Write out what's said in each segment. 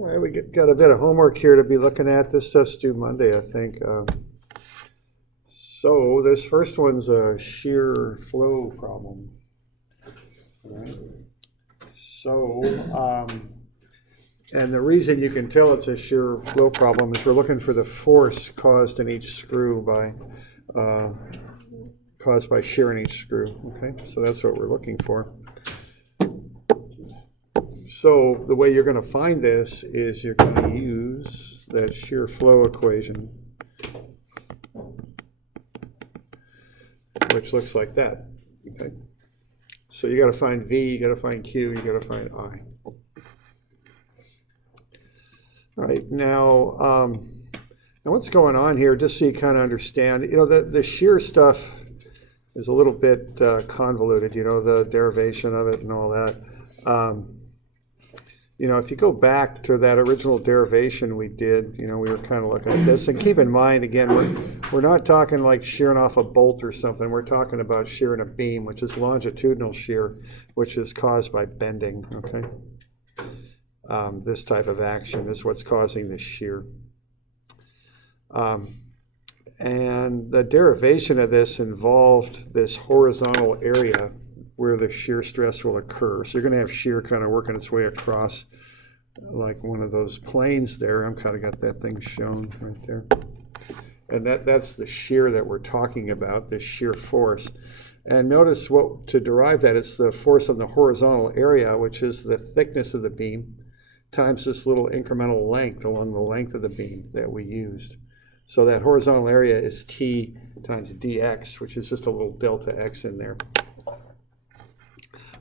All right, we got a bit of homework here to be looking at. This stuff's due Monday, I think. So this first one's a shear flow problem. All right. So, and the reason you can tell it's a shear flow problem is we're looking for the force caused in each screw caused by shear in each screw. Okay, so that's what we're looking for. So the way you're going to find this is you're going to use that shear flow equation, which looks like that. Okay. So you got to find V, you got to find Q, you got to find I. All right, now what's going on here, just so you kind of understand, you know, the shear stuff is a little bit convoluted, you know, the derivation of it and all that. You know, if you go back to that original derivation we did, you know, we were kind of looking at this. And keep in mind, again, we're not talking like shearing off a bolt or something. We're talking about shearing a beam, which is longitudinal shear, which is caused by bending, okay? This type of action is what's causing the shear. And the derivation of this involved this horizontal area where the shear stress will occur. So you're going to have shear kind of working its way across like one of those planes there. I'm kind of got that thing shown right there. And that's the shear that we're talking about, this shear force. And notice what, to derive that, it's the force on the horizontal area, which is the thickness of the beam, times this little incremental length along the length of the beam that we used. So that horizontal area is T times dx, which is just a little delta x in there.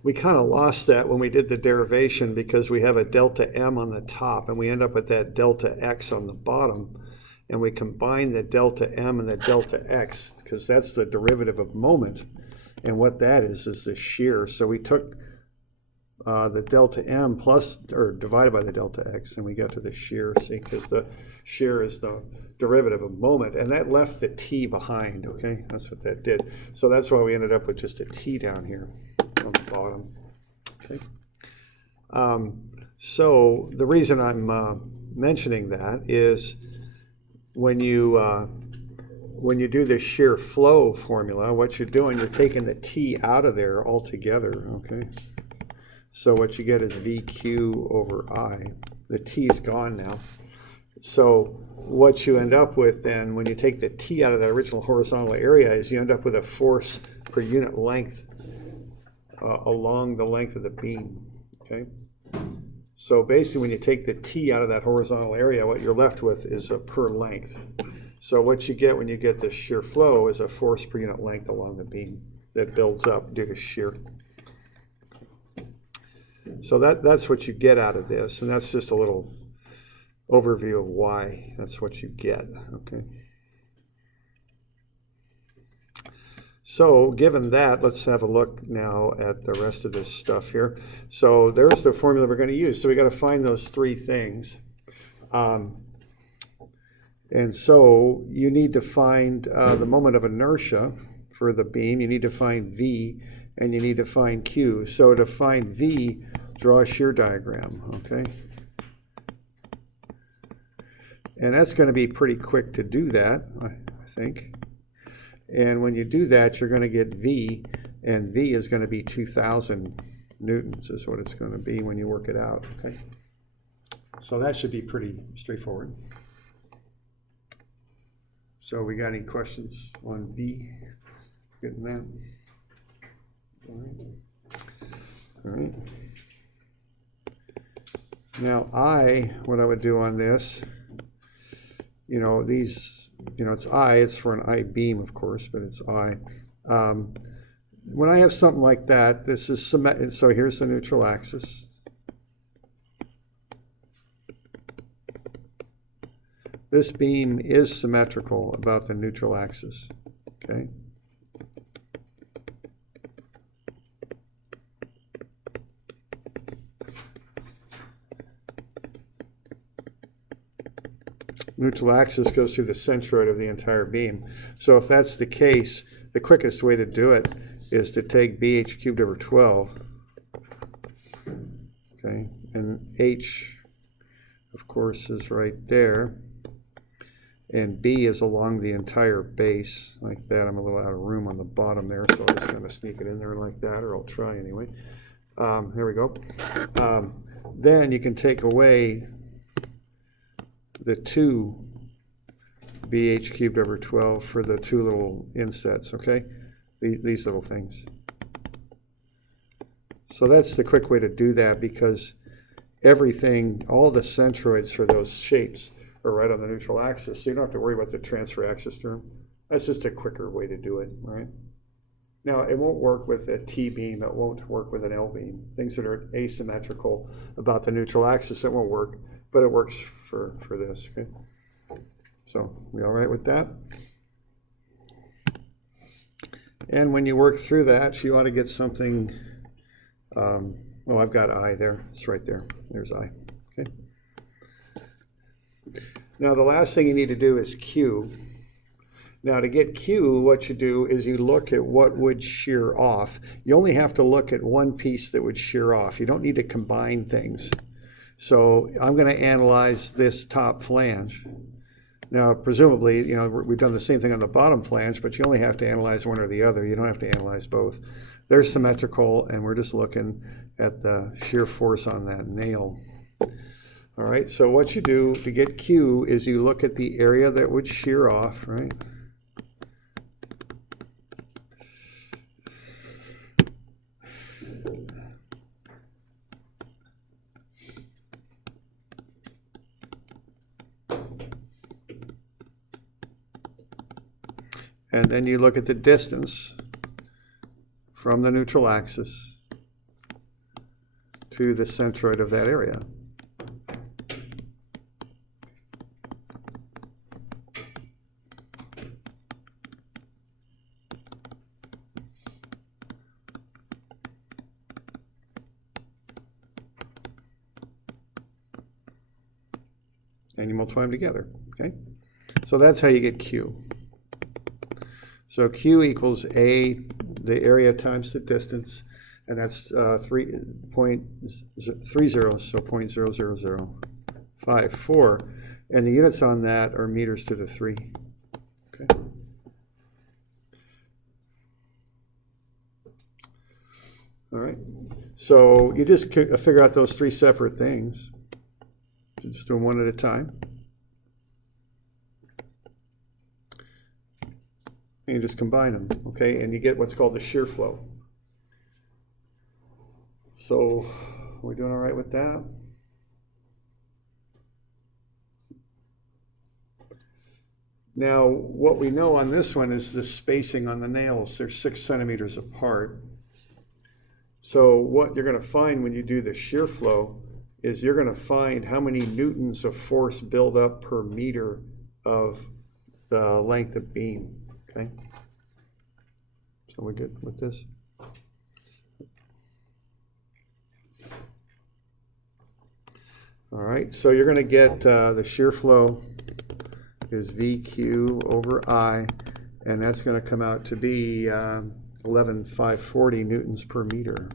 We kind of lost that when we did the derivation because we have a delta m on the top and we end up with that delta x on the bottom, and we combine the delta m and the delta x because that's the derivative of moment, and what that is the shear. So we took the delta m plus, or divided by the delta x, and we got to the shear, see, because the shear is the derivative of moment, and that left the t behind, okay? That's what that did. So that's why we ended up with just a t down here on the bottom. Okay. So the reason I'm mentioning that is when you do the shear flow formula, what you're doing, you're taking the t out of there altogether. Okay. So what you get is VQ over I. The t is gone now. So what you end up with then, when you take the t out of that original horizontal area, is you end up with a force per unit length along the length of the beam, okay? So basically when you take the t out of that horizontal area, what you're left with is a per length. So what you get when you get the shear flow is a force per unit length along the beam that builds up due to shear. So that's what you get out of this, and that's just a little overview of why that's what you get, okay? So given that, let's have a look now at the rest of this stuff here. So there's the formula we're going to use. So we got to find those three things. And so you need to find the moment of inertia for the beam. You need to find V, and you need to find Q. So to find V, draw a shear diagram, okay? And that's going to be pretty quick to do that, I think. And when you do that, you're going to get V, and V is going to be 2,000 newtons is what it's going to be when you work it out, okay? So that should be pretty straightforward. So we got any questions on V? Getting that? All right. All right. Now what I would do on this, you know, these, you know, it's I, it's for an I beam, of course, but it's I. When I have something like that, this is symmetric. So here's the neutral axis. This beam is symmetrical about the neutral axis, okay? Neutral axis goes through the centroid of the entire beam. So if that's the case, the quickest way to do it is to take BH cubed over 12, okay, and H of course, is right there. And B is along the entire base, like that. I'm a little out of room on the bottom there, so I'm just going to sneak it in there like that, or I'll try anyway. There we go. Then you can take away the 2 BH cubed over 12 for the 2 little insets, okay? These little things. So that's the quick way to do that, because everything, all the centroids for those shapes are right on the neutral axis, so you don't have to worry about the transfer axis term. That's just a quicker way to do it, right? Now, it won't work with a T-beam, it won't work with an L-beam. Things that are asymmetrical about the neutral axis, it won't work, but it works for this, okay? So, we all right with that? And when you work through that, you ought to get something, oh, I've got I there, it's right there, there's I, okay? Now, the last thing you need to do is Q. Now, to get Q, what you do is you look at what would shear off. You only have to look at one piece that would shear off. You don't need to combine things. So I'm going to analyze this top flange. Now, presumably, you know, we've done the same thing on the bottom flange, but you only have to analyze one or the other. You don't have to analyze both. They're symmetrical, and we're just looking at the shear force on that nail. All right, so what you do to get Q is you look at the area that would shear off, right? And then you look at the distance from the neutral axis to the centroid of that area. And you multiply them together, okay? So that's how you get Q. So Q equals A, the area times the distance, and that's 3.30, so 0.00054. And the units on that are meters to the 3. Okay. All right. So you just figure out those 3 separate things. Just do them one at a time. And you just combine them, okay? And you get what's called the shear flow. So, are we doing all right with that? Now, what we know on this one is the spacing on the nails. They're 6 centimeters apart. So what you're going to find when you do the shear flow is you're going to find how many newtons of force build up per meter of the length of beam, okay? So we good with this? All right, so you're going to get the shear flow is VQ over I, and that's going to come out to be 11,540 newtons per meter.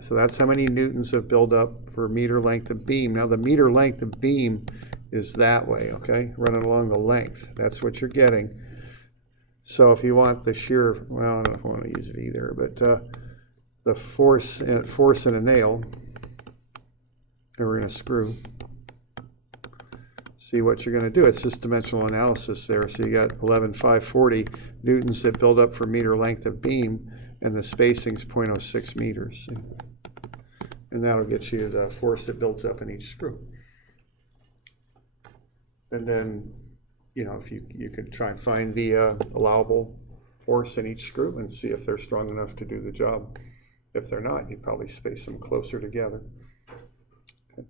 So that's how many newtons of buildup per meter length of beam. Now the meter length of beam is that way, okay? Running along the length. That's what you're getting. So if you want the shear, well, I don't know if I want to use V there, but the force in a nail, or in a screw, see what you're going to do. It's just dimensional analysis there. So you got 11,540 newtons that build up per meter length of beam, and the spacing's 0.06 meters. And that'll get you the force that builds up in each screw. And then, you know, if you could try and find the allowable force in each screw and see if they're strong enough to do the job. If they're not, you'd probably space them closer together. Okay.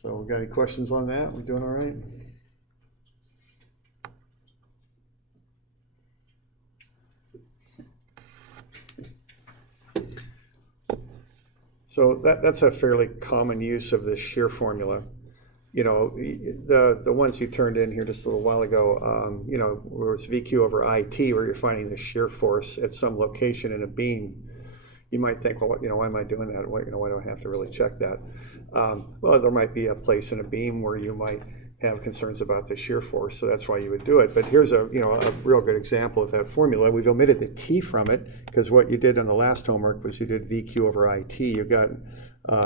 So we got any questions on that? We doing all right? So that's a fairly common use of this shear formula. you know, the ones you turned in here just a little while ago, you know, where it's VQ over IT, where you're finding the shear force at some location in a beam, you might think, well, you know, why am I doing that? Why, you know, why do I have to really check that? Well, there might be a place in a beam where you might have concerns about the shear force, so that's why you would do it. But here's a, you know, a real good example of that formula. We've omitted the T from it because what you did on the last homework was you did VQ over IT. You got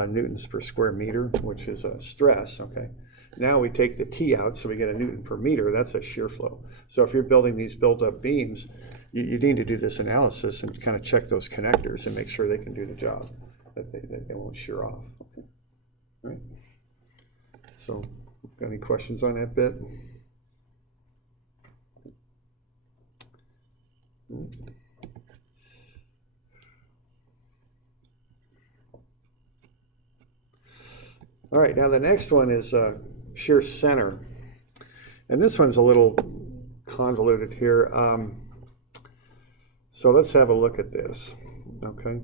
newtons per square meter, which is a stress, okay? Now we take the T out, so we get a Newton per meter. That's a shear flow. So if you're building these built-up beams, you need to do this analysis and kind of check those connectors and make sure they can do the job, that they won't shear off. Okay. All right. So, got any questions on that bit? All right, now the next one is shear center. And this one's a little convoluted here. So let's have a look at this, okay?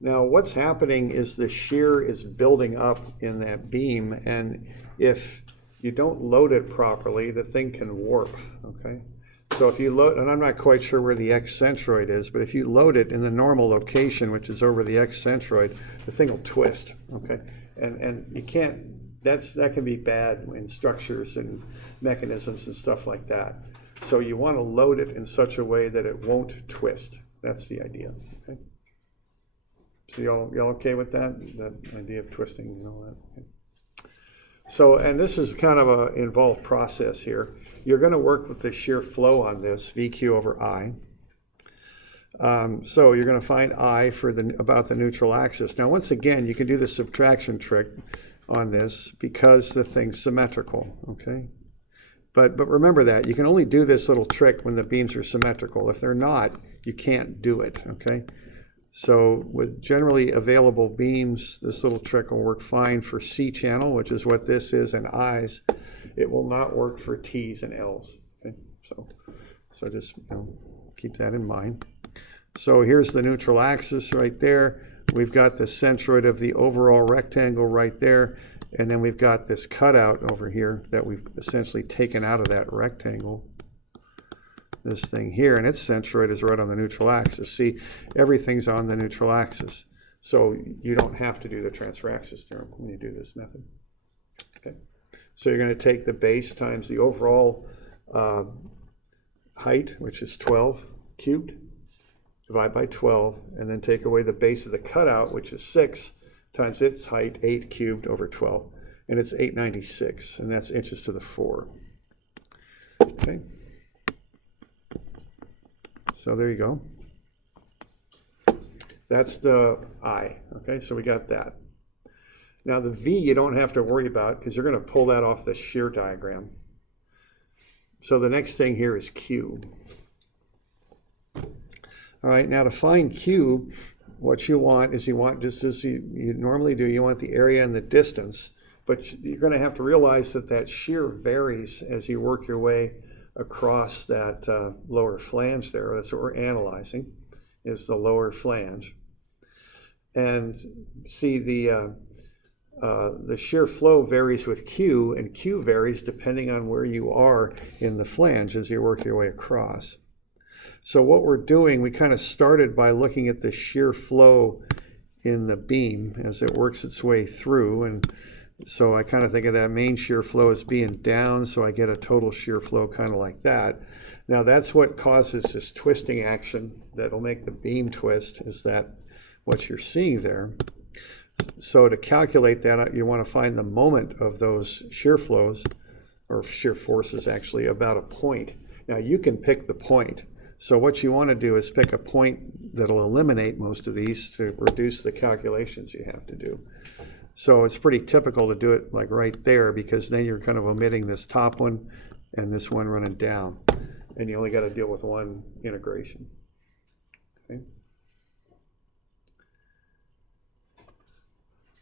Now what's happening is the shear is building up in that beam, and if you don't load it properly, the thing can warp, okay? So if you load, and I'm not quite sure where the X centroid is, but if you load it in the normal location, which is over the X centroid, the thing will twist, okay? And you can't, that can be bad in structures and mechanisms and stuff like that. So you want to load it in such a way that it won't twist. That's the idea. Okay. So y'all okay with that? That idea of twisting and all that. Okay. So, and this is kind of an involved process here. You're going to work with the shear flow on this, VQ over I. So you're going to find I for about the neutral axis. Now, once again, you can do the subtraction trick on this because the thing's symmetrical. Okay. But remember that you can only do this little trick when the beams are symmetrical. If they're not, you can't do it, okay? So with generally available beams, this little trick will work fine for C channel, which is what this is, and I's. It will not work for T's and L's, okay? So just, you know, keep that in mind. So here's the neutral axis right there. We've got the centroid of the overall rectangle right there. And then we've got this cutout over here that we've essentially taken out of that rectangle. This thing here, and its centroid is right on the neutral axis. See, everything's on the neutral axis. So you don't have to do the transfer axis theorem when you do this method. Okay. So you're going to take the base times the overall height, which is 12 cubed, divide by 12, and then take away the base of the cutout, which is 6, times its height, 8 cubed over 12, and it's 896, and that's inches to the 4. Okay. So there you go. That's the I, okay, so we got that. Now the V you don't have to worry about because you're going to pull that off the shear diagram. So the next thing here is Q. All right, now to find Q, what you want is just as you normally do, you want the area and the distance, but you're going to have to realize that shear varies as you work your way across that lower flange there. That's what we're analyzing, is the lower flange. And see, the shear flow varies with Q, and Q varies depending on where you are in the flange as you work your way across. So what we're doing, we kind of started by looking at the shear flow in the beam as it works its way through. And so I kind of think of that main shear flow as being down, so I get a total shear flow kind of like that. Now that's what causes this twisting action that'll make the beam twist, is that what you're seeing there. So to calculate that, you want to find the moment of those shear flows, or shear forces actually, about a point. Now you can pick the point. So what you want to do is pick a point that'll eliminate most of these to reduce the calculations you have to do. So it's pretty typical to do it like right there, because then you're kind of omitting this top one and this one running down. And you only got to deal with one integration. Okay.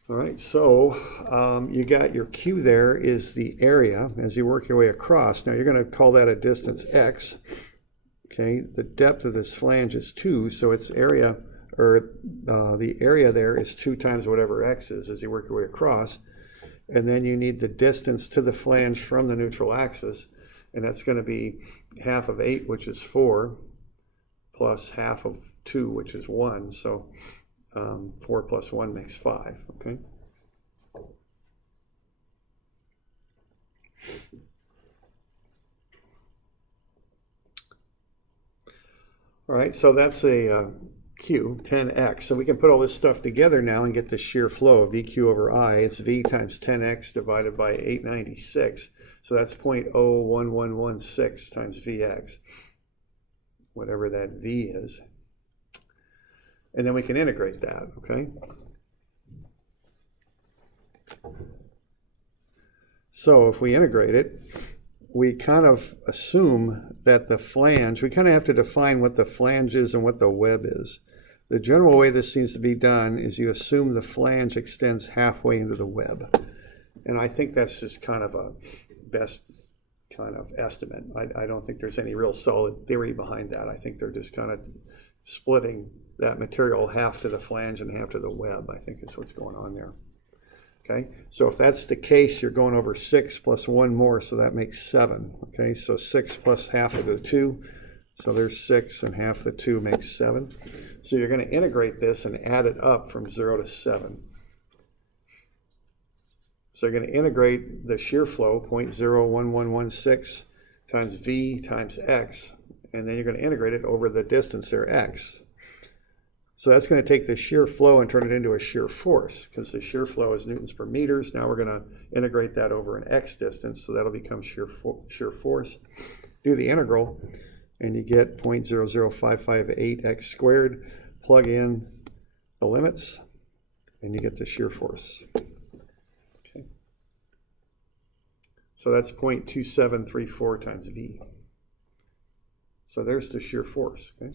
All right, so you got your Q there is the area as you work your way across. Now you're going to call that a distance X. Okay, the depth of this flange is 2, so its area, or the area there is 2 times whatever X is as you work your way across. and then you need the distance to the flange from the neutral axis, and that's going to be half of 8, which is 4, plus half of 2, which is 1. So 4 plus 1 makes 5. Okay. All right, so that's a Q, 10x. So we can put all this stuff together now and get the shear flow of VQ over I. It's V times 10x divided by 896. So that's 0.01116 times Vx, whatever that V is. And then we can integrate that, okay? So if we integrate it, we kind of assume that the flange, we kind of have to define what the flange is and what the web is. The general way this seems to be done is you assume the flange extends halfway into the web. And I think that's just kind of a best kind of estimate. I don't think there's any real solid theory behind that. I think they're just kind of splitting that material half to the flange and half to the web, I think is what's going on there. Okay, so if that's the case, you're going over 6 plus 1 more, so that makes 7. Okay, so 6 plus half of the 2, so there's 6, and half the 2 makes 7. So you're going to integrate this and add it up from 0 to 7. So you're going to integrate the shear flow, 0.01116 times V times X, and then you're going to integrate it over the distance there, X. So that's going to take the shear flow and turn it into a shear force, because the shear flow is newtons per meters. Now we're going to integrate that over an x distance, so that'll become shear force. Do the integral, and you get 0.00558 x squared. Plug in the limits, and you get the shear force. Okay. So that's 0.2734 times V. So there's the shear force. Okay.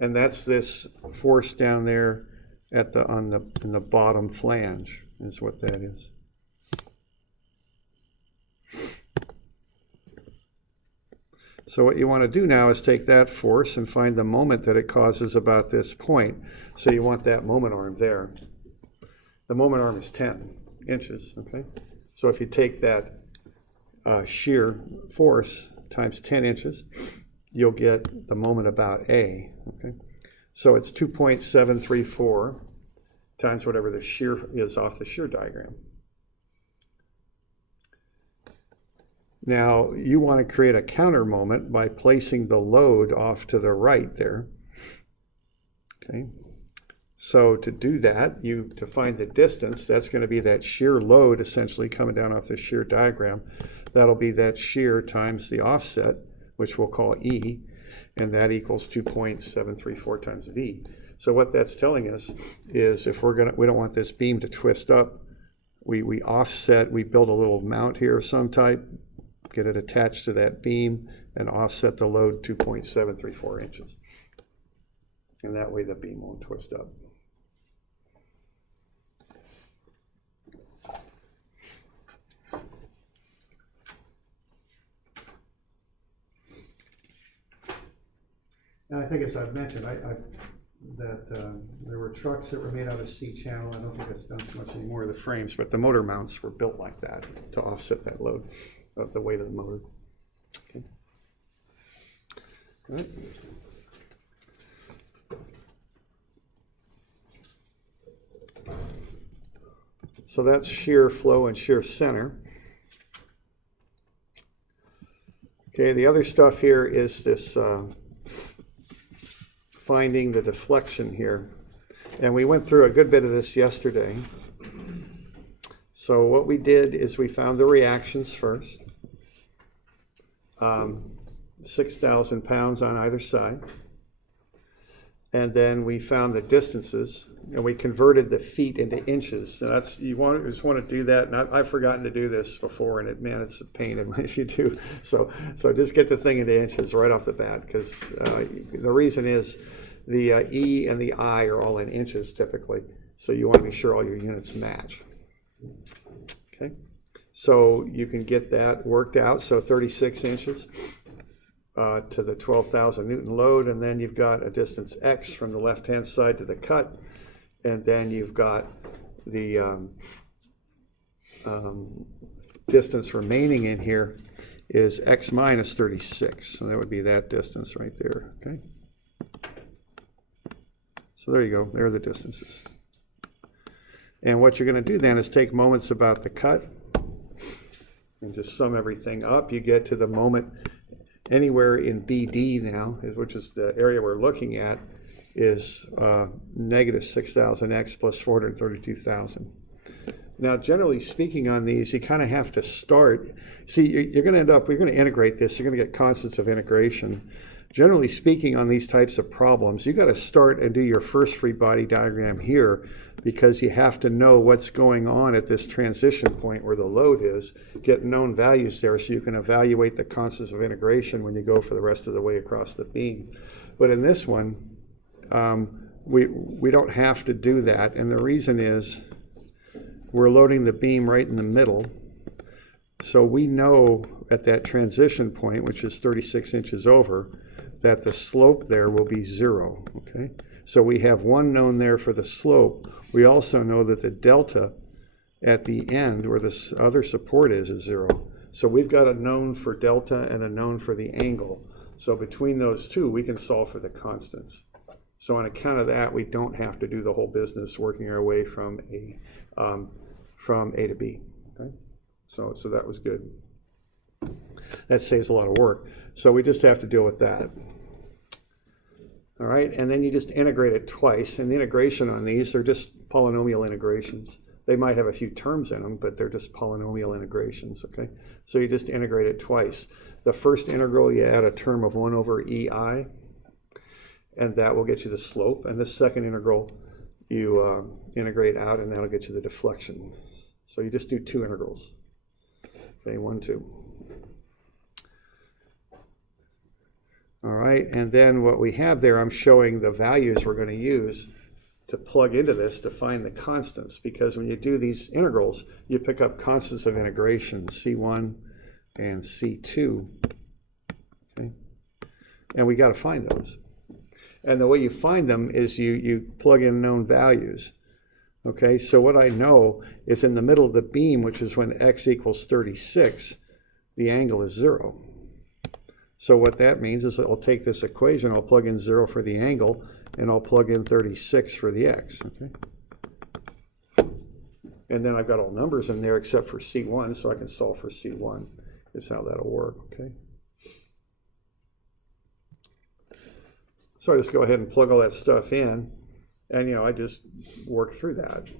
And that's this force down there at in the bottom flange is what that is. So what you want to do now is take that force and find the moment that it causes about this point. So you want that moment arm there. The moment arm is 10 inches, okay? So if you take that shear force times 10 inches, you'll get the moment about A, okay? So it's 2.734 times whatever the shear is off the shear diagram. Now, you want to create a counter moment by placing the load off to the right there, okay? So to do that, to find the distance, that's going to be that shear load essentially coming down off the shear diagram. That'll be that shear times the offset, which we'll call E, and that equals 2.734 times V. So what that's telling us is if we don't want this beam to twist up, we offset, we build a little mount here of some type, get it attached to that beam, and offset the load 2.734 inches. And that way the beam won't twist up. And I think, as I've mentioned, there were trucks that were made out of C-channel. I don't think that's done so much anymore of the frames, but the motor mounts were built like that to offset that load of the weight of the motor. Okay. All right. So that's shear flow and shear center. Okay, the other stuff here is this finding the deflection here. And we went through a good bit of this yesterday. So what we did is we found the reactions first. 6,000 pounds on either side. And then we found the distances, and we converted the feet into inches. And that's, you just want to do that. And I've forgotten to do this before, and it's a pain if you do. So just get the thing into inches right off the bat, because the reason is the E and the I are all in inches typically. So you want to be sure all your units match. Okay, so you can get that worked out. So 36 inches to the 12,000 Newton load, and then you've got a distance X from the left-hand side to the cut, and then you've got the distance remaining in here is x minus 36. So that would be that distance right there, okay? So there you go, there are the distances. And what you're going to do then is take moments about the cut and just sum everything up. You get to the moment anywhere in BD now, which is the area we're looking at, is negative 6,000x plus 432,000. Now, generally speaking on these, you kind of have to start. See, you're going to integrate this. You're going to get constants of integration. Generally speaking on these types of problems, you got to start and do your first free body diagram here, because you have to know what's going on at this transition point where the load is, get known values there so you can evaluate the constants of integration when you go for the rest of the way across the beam. But in this one, we don't have to do that, and the reason is we're loading the beam right in the middle, so we know at that transition point, which is 36 inches over, that the slope there will be 0, okay? So we have one known there for the slope. We also know that the delta at the end where this other support is 0. So we've got a known for delta and a known for the angle. So between those two, we can solve for the constants. So on account of that, we don't have to do the whole business working our way from A to B, okay? So that was good. That saves a lot of work. So we just have to deal with that. All right, and then you just integrate it twice, and the integration on these are just polynomial integrations. They might have a few terms in them, but they're just polynomial integrations, okay? So you just integrate it twice. The first integral, you add a term of 1 over EI, and that will get you the slope. And the second integral, you integrate out, and that'll get you the deflection. So you just do 2 integrals. Okay, 1, 2. All right, and then what we have there, I'm showing the values we're going to use to plug into this to find the constants, because when you do these integrals, you pick up constants of integration, C1 and C2, okay? And we got to find those. And the way you find them is you plug in known values, okay? So what I know is in the middle of the beam, which is when x equals 36, the angle is 0. So what that means is that I'll take this equation, I'll plug in 0 for the angle, and I'll plug in 36 for the x, okay? And then I've got all numbers in there except for C1, so I can solve for C1, is how that'll work, okay? So I just go ahead and plug all that stuff in, and I just work through that.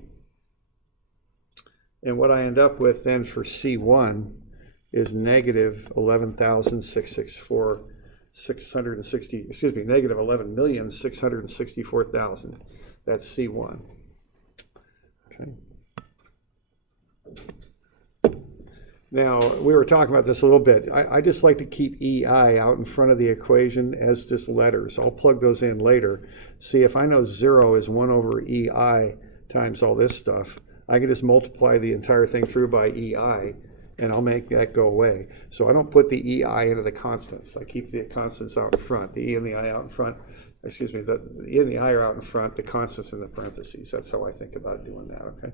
And what I end up with then for C1 is negative 11,664,000. That's C1. Okay. Now, we were talking about this a little bit. I just like to keep EI out in front of the equation as just letters. I'll plug those in later. See, if I know 0 is 1 over EI times all this stuff, I can just multiply the entire thing through by EI, and I'll make that go away. So I don't put the EI into the constants. I keep the constants out in front, the E and the I out in front. Excuse me, the E and the I are out in front, the constants in the parentheses. That's how I think about doing that, okay?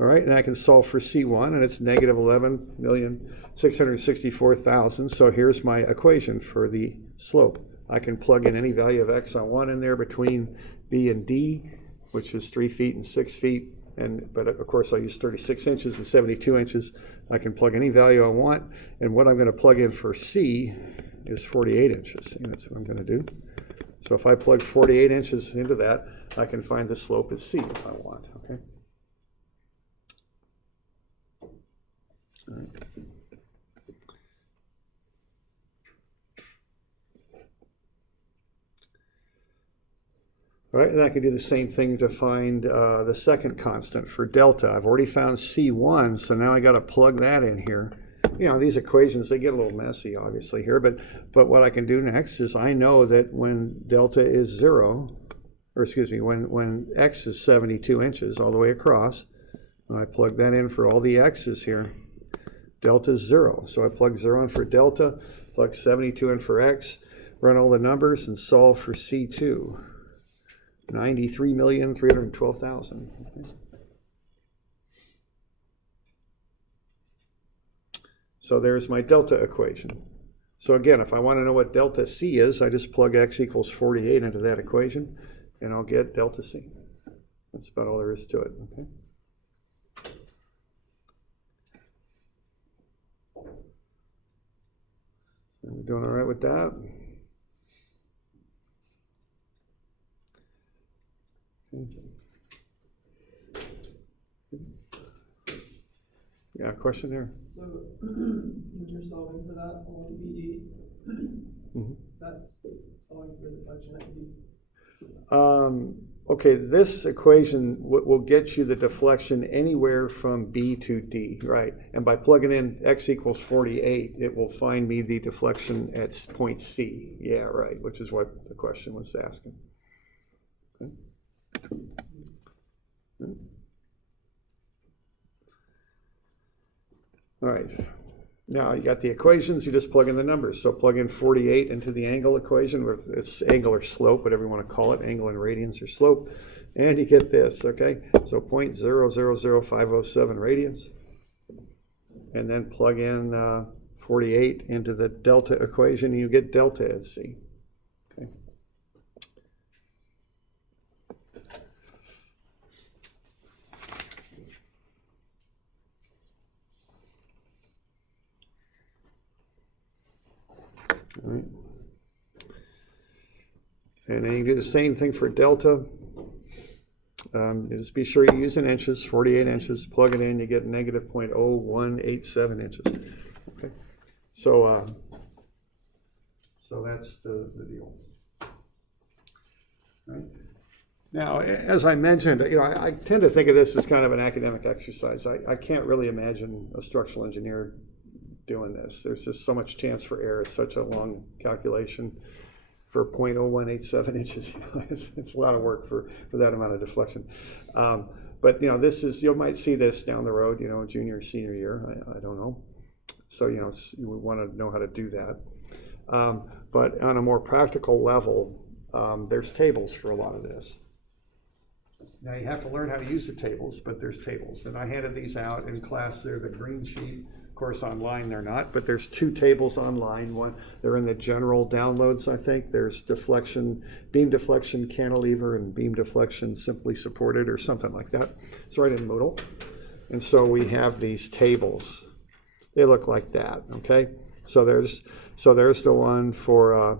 All right, and I can solve for C1, and it's negative 11,664,000. So here's my equation for the slope. I can plug in any value of x I want in there between B and D, which is 3 feet and 6 feet. But of course, I use 36 inches and 72 inches. I can plug any value I want. And what I'm going to plug in for C is 48 inches. And that's what I'm going to do. So if I plug 48 inches into that, I can find the slope at C if I want, okay? All right. All right, and I can do the same thing to find the second constant for delta. I've already found C1, so now I got to plug that in here. These equations, they get a little messy, obviously, here, but what I can do next is I know that when delta is 0, or excuse me, when x is 72 inches all the way across, I plug that in for all the x's here, delta is 0. So I plug 0 in for delta, plug 72 in for x, run all the numbers, and solve for C2. 93,312,000. Okay. So there's my delta equation. So again, if I want to know what delta C is, I just plug x equals 48 into that equation, and I'll get delta C. That's about all there is to it. Okay. We're doing all right with that? Yeah, question there? So when you're solving for that along BD, that's solving for the deflection at C. Okay, this equation will get you the deflection anywhere from B to D, right? And by plugging in x equals 48, it will find me the deflection at point C. Yeah, right, which is what the question was asking. Okay. All right. Now you got the equations, you just plug in the numbers. So plug in 48 into the angle equation with its angle or slope, whatever you want to call it, angle in radians or slope, and you get this, okay? So 0.000507 radians. And then plug in 48 into the delta equation, and you get delta at C. Okay. All right. And then you do the same thing for delta. Just be sure you use in inches, 48 inches. Plug it in, you get negative 0.0187 inches. Okay. So that's the deal. All right. Now, as I mentioned, I tend to think of this as kind of an academic exercise. I can't really imagine a structural engineer doing this. There's just so much chance for error. It's such a long calculation for 0.0187 inches. It's a lot of work for that amount of deflection. But this is, you might see this down the road, junior or senior year. I don't know. So you want to know how to do that. But on a more practical level, there's tables for a lot of this. Now you have to learn how to use the tables, but there's tables. And I handed these out in class. They're the green sheet. Of course, online they're not, but there's two tables online. One, they're in the general downloads, I think. There's deflection, beam deflection cantilever, and beam deflection simply supported, or something like that. It's right in Moodle. And so we have these tables. They look like that, okay? So there's the one for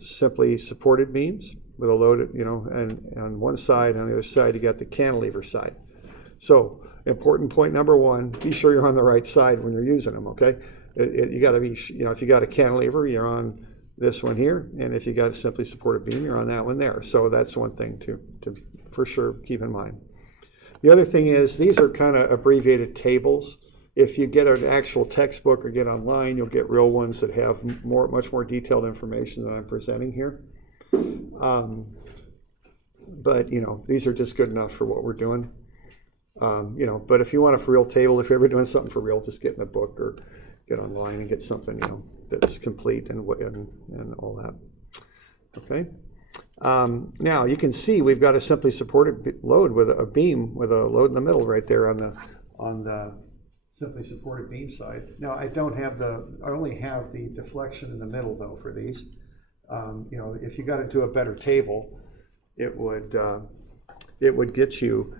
simply supported beams with a loaded, and on one side, on the other side, you got the cantilever side. So important point number one, be sure you're on the right side when you're using them, okay? You got to be, if you got a cantilever, you're on this one here, and if you got a simply supported beam, you're on that one there. So that's one thing to for sure keep in mind. The other thing is, these are kind of abbreviated tables. If you get an actual textbook or get online, you'll get real ones that have much more detailed information than I'm presenting here. But these are just good enough for what we're doing. But if you want a for real table, if you're ever doing something for real, just get in a book or get online and get something, that's complete and all that. Okay. Now you can see we've got a simply supported load with a beam with a load in the middle right there on the simply supported beam side. Now I only have the deflection in the middle though for these. If you got into a better table, it would get you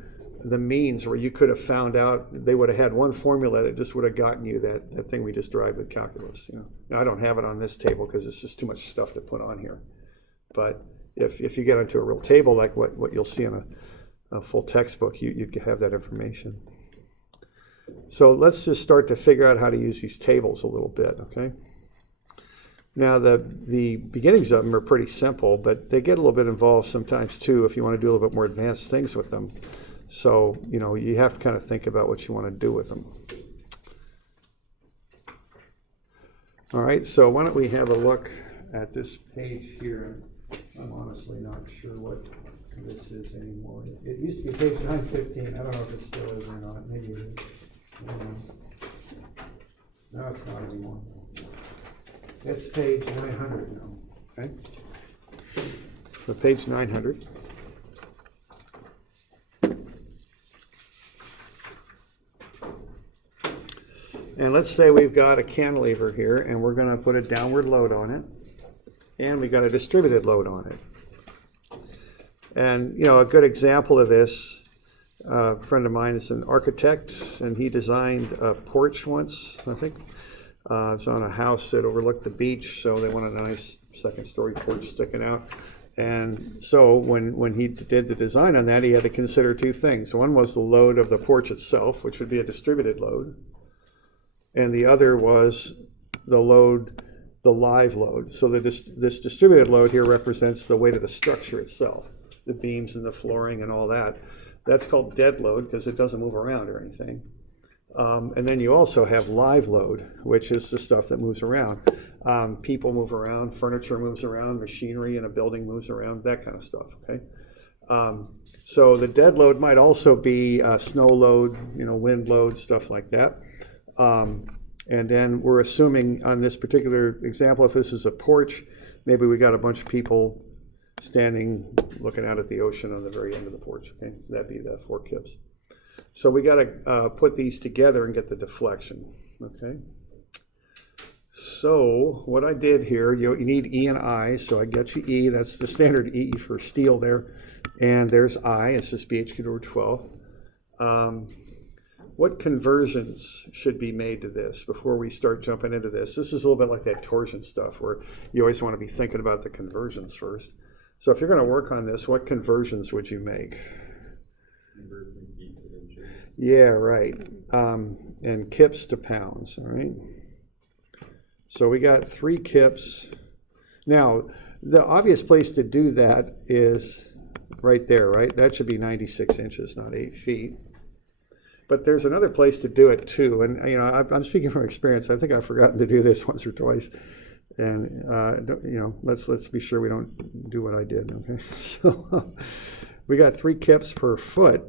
the means where you could have found out. They would have had one formula that just would have gotten you that thing we just derived with calculus. Now I don't have it on this table because it's just too much stuff to put on here. But if you get into a real table like what you'll see in a full textbook, you'd have that information. So let's just start to figure out how to use these tables a little bit, okay? Now the beginnings of them are pretty simple, but they get a little bit involved sometimes too if you want to do a little bit more advanced things with them. So, you have to kind of think about what you want to do with them. All right, so why don't we have a look at this page here. I'm honestly not sure what this is anymore. It used to be page 915. I don't know if it still is or not. Maybe it is. No, it's not anymore. It's page 900 now, okay? So page 900. And let's say we've got a cantilever here, and we're going to put a downward load on it, and we got a distributed load on it. And you know, a good example of this, a friend of mine is an architect, and he designed a porch once, I think. It was on a house that overlooked the beach, so they wanted a nice second-story porch sticking out. And so when he did the design on that, he had to consider two things. One was the load of the porch itself, which would be a distributed load. And the other was the load, the live load. So this distributed load here represents the weight of the structure itself, the beams and the flooring and all that. That's called dead load because it doesn't move around or anything. And then you also have live load, which is the stuff that moves around. People move around, furniture moves around, machinery in a building moves around, that kind of stuff, okay? So the dead load might also be snow load, you know, wind load, stuff like that. And then we're assuming on this particular example, if this is a porch, maybe we got a bunch of people standing looking out at the ocean on the very end of the porch, okay? That'd be the 4 kips. So we got to put these together and get the deflection, okay? So what I did here, you need E and I, so I get you E, that's the standard E for steel there, and there's I, it's just BHQ over 12. What conversions should be made to this before we start jumping into this? This is a little bit like that torsion stuff where you always want to be thinking about the conversions first. So if you're going to work on this, what conversions would you make? Yeah, right. And kips to pounds, all right? So we got 3 kips. Now, the obvious place to do that is right there, right? That should be 96 inches, not 8 feet. But there's another place to do it too. And, you know, I'm speaking from experience. I think I've forgotten to do this once or twice. And, you know, let's be sure we don't do what I did, okay? So we got 3 kips per foot.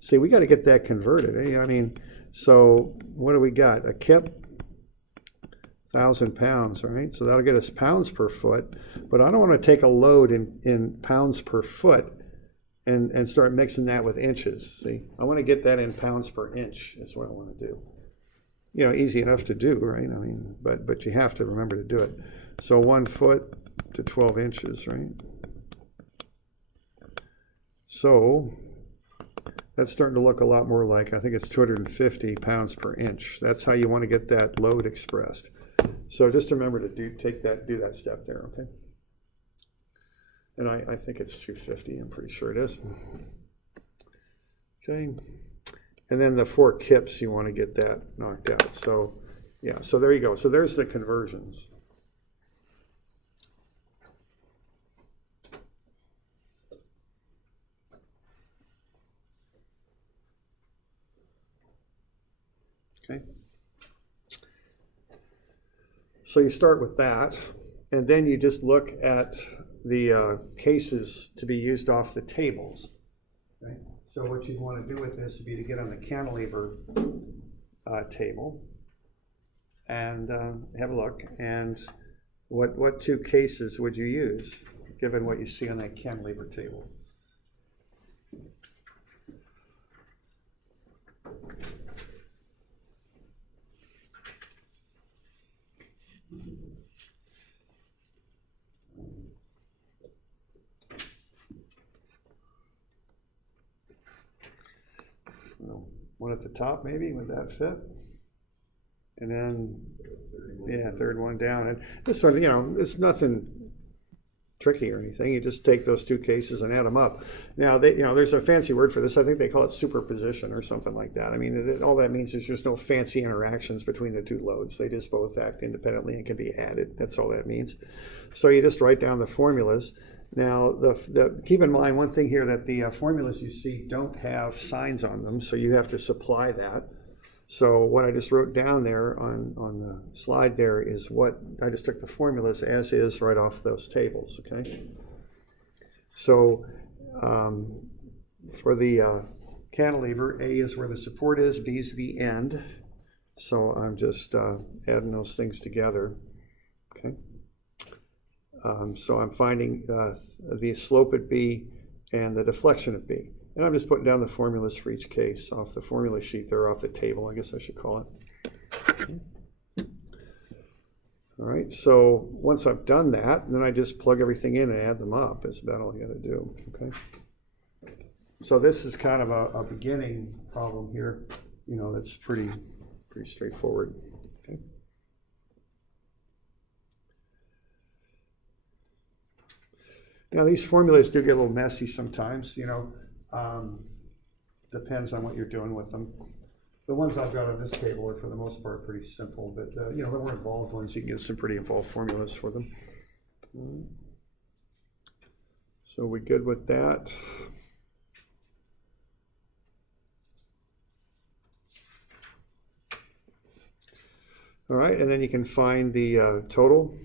See, we got to get that converted. Eh? I mean, so what do we got? A kip, 1,000 pounds, right? So that'll get us pounds per foot. But I don't want to take a load in pounds per foot and start mixing that with inches. See, I want to get that in pounds per inch is what I want to do. You know, easy enough to do, right? I mean, but you have to remember to do it. So 1 foot to 12 inches, right? So that's starting to look a lot more like, I think it's 250 pounds per inch. That's how you want to get that load expressed. So just remember to do that step there, okay? And I think it's 250, I'm pretty sure it is. Okay. And then the 4 kips, you want to get that knocked out. So, yeah, so there you go. So there's the conversions. Okay. So you start with that, and then you just look at the cases to be used off the tables. Okay? So what you'd want to do with this would be to get on the cantilever table and have a look. And what 2 cases would you use, given what you see on that cantilever table? One at the top, maybe, would that fit? And then, yeah, 3rd one down. And this one, you know, it's nothing tricky or anything. You just take those 2 cases and add them up. Now, you know, there's a fancy word for this. I think they call it superposition or something like that. I mean, all that means is there's no fancy interactions between the 2 loads. They just both act independently and can be added. That's all that means. So you just write down the formulas. Now, keep in mind one thing here, that the formulas you see don't have signs on them, so you have to supply that. So what I just wrote down there on the slide there is what I just took the formulas as is right off those tables, okay? So for the cantilever, A is where the support is, B is the end. So I'm just adding those things together, okay? So I'm finding the slope at B and the deflection at B. And I'm just putting down the formulas for each case off the formula sheet. They're off the table, I guess I should call it. All right, so once I've done that, then I just plug everything in and add them up. That's about all you got to do, okay? So this is kind of a beginning problem here. You know, that's pretty straightforward, okay? Now these formulas do get a little messy sometimes, you know. Depends on what you're doing with them. The ones I've got on this table are for the most part pretty simple, but you know, the more involved ones, you can get some pretty involved formulas for them. So we good with that? All right, and then you can find the total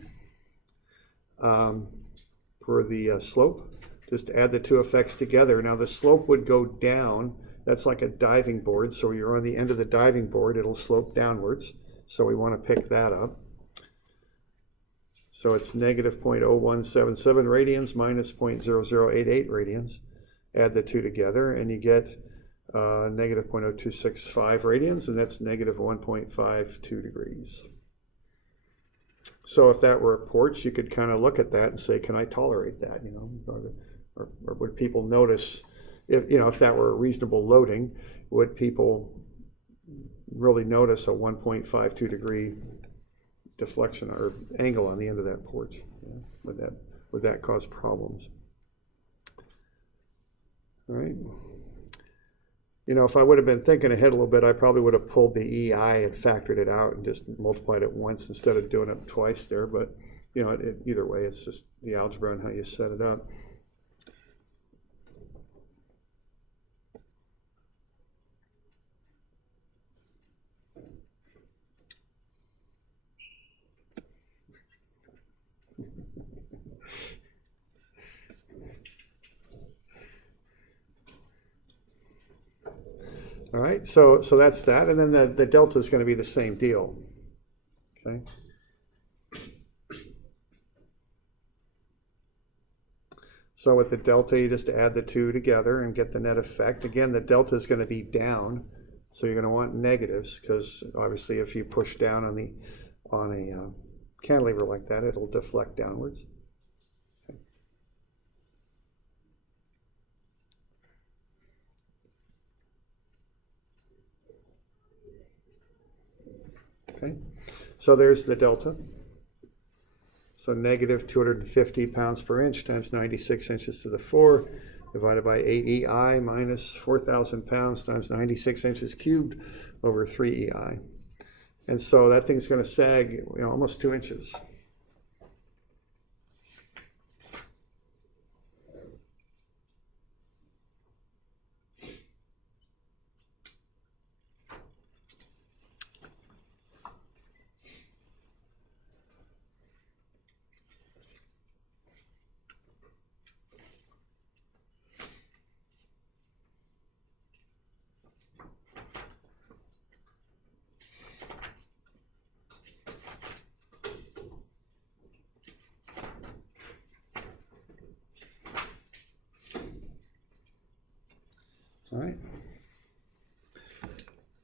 for the slope. Just add the two effects together. Now the slope would go down. That's like a diving board. So you're on the end of the diving board, it'll slope downwards. So we want to pick that up. So it's negative 0.0177 radians minus 0.0088 radians. Add the two together and you get negative 0.0265 radians, and that's negative 1.52 degrees. So if that were a porch, you could kind of look at that and say, can I tolerate that, you know, or would people notice, if, you know, if that were a reasonable loading, would people really notice a 1.52 degree deflection or angle on the end of that porch? You know, would that cause problems? All right. You know, if I would have been thinking ahead a little bit, I probably would have pulled the EI and factored it out and just multiplied it once instead of doing it twice there. But, you know, either way, it's just the algebra and how you set it up. All right, so that's that, and then the delta is going to be the same deal, okay? So with the delta, you just add the two together and get the net effect. Again, the delta is going to be down, so you're going to want negatives, because obviously if you push down on a cantilever like that, it'll deflect downwards. Okay, so there's the delta. So negative 250 pounds per inch times 96 inches to the 4 divided by 8 EI minus 4,000 pounds times 96 inches cubed over 3 EI. And so that thing's going to sag, you know, almost 2 inches.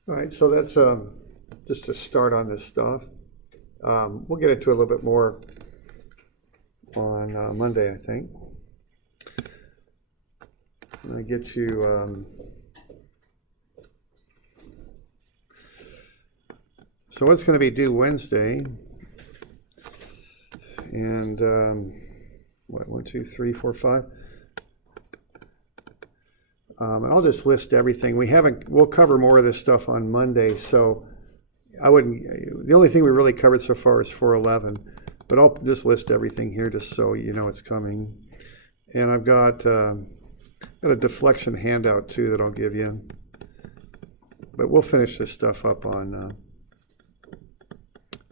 All right, so that's just a start on this stuff. We'll get into a little bit more on Monday, I think. I get you. So what's going to be due Wednesday? And what? 1, 2, 3, 4, 5. And I'll just list everything. We'll cover more of this stuff on Monday, so the only thing we really covered so far is 411, but I'll just list everything here just so you know it's coming. And I've got a deflection handout too that I'll give you, but we'll finish this stuff up on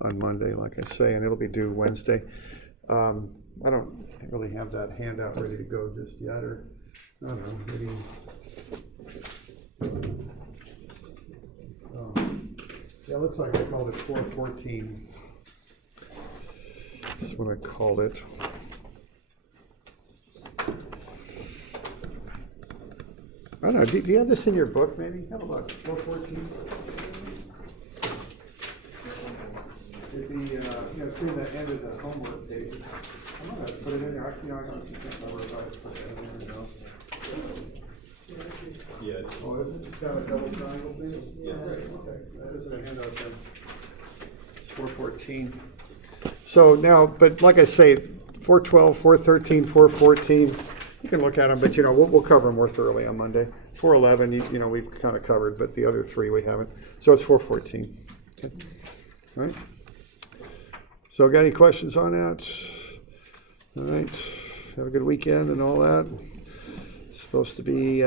Monday, like I say, and it'll be due Wednesday. I don't really have that handout ready to go just yet, or I don't know, maybe. Yeah, it looks like I called it 414. That's what I called it. I don't know, do you have this in your book maybe? How about 414? It'd be, through the end of the homework page. I'm gonna put it in there, I honestly can't remember if I put that in there or not. Yeah. Oh, is it? It's got a double triangle thing? Yeah. Great, okay, that isn't a handout then. It's 414. So now, but like I say, 412, 413, 414, you can look at them, but we'll cover them more thoroughly on Monday. 411, we've kind of covered, but the other three we haven't. So it's 414. Okay. All right. So got any questions on that? All right. Have a good weekend and all that. It's supposed to be